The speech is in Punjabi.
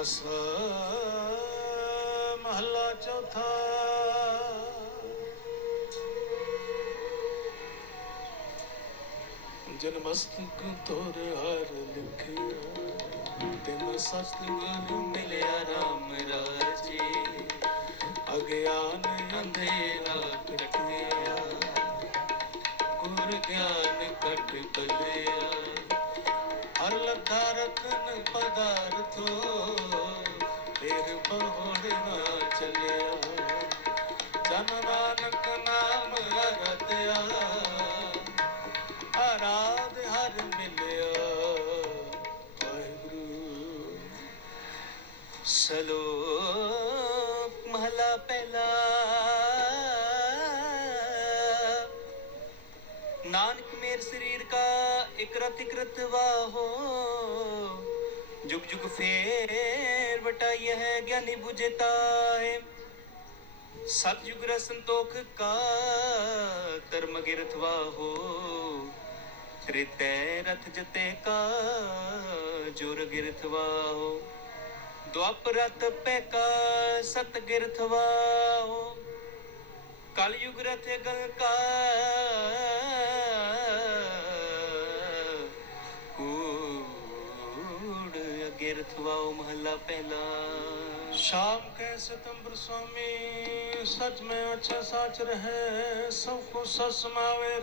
ਆਸਾ ਮਹੱਲਾ ਚੌਥਾ। ਜਨਮਸਤਕ ਤੋਰ ਹਰ ਲਿਖਿਆ ਤਿਨ ਸਤ ਗੁਰ ਮਿਲਿਆ ਰਾਮ ਰਾਜੇ। ਅਗਿਆਨ ਅੰਧੇਰਾ ਕਟਿਆ ਗੁਰ ਗਿਆਨ ਕਟ ਬਲਿਆ ਹਰ ਲੱਥਾ ਰਤਨ ਪਦਾਰਥੋ ਸ਼ਲੋਕ ਮਹਲਾ ਪਹਿਲਾ। ਨਾਨਕ ਮੇਰ ਸਰੀਰ ਕਾ ਇਕਰਤ ਇਕਰਤ ਵਾਹੋ। ਜੁਗ ਜੁਗ ਫੇਰ ਵਟਾਈ ਹੈ ਗਿਆਨੀ 부ਜਤਾ ਹੈ ਸਤਜੁਗ ਰ ਕਾ ਧਰਮ ਗਿਰਥ ਵਾਹੋ। ਤ੍ਰਿਤੈ ਰਥ ਜਤੇ ਕਾ ਜੁਰ ਗਿਰਥ ਵਾਹੋ। ਦੁਆਪਰਤ ਪੈਕਾ ਸਤ ਗਿਰਥ ਵਾਹੋ। ਕਲ ਯੁਗ ਰਥ ਗਲ ਕਾ ਰਖਵਾਓ ਮਹੱਲਾ ਪਹਿਲਾ। ਸ਼ਾਮ ਕੈ ਸਤੰਬਰ ਸੁਆਮੀ, ਸਚ ਮੈਂ ਅੱਛਾ ਸਾਚ ਰਹੇ, ਸਭ ਕੋ ਸਸਮਾਵੇ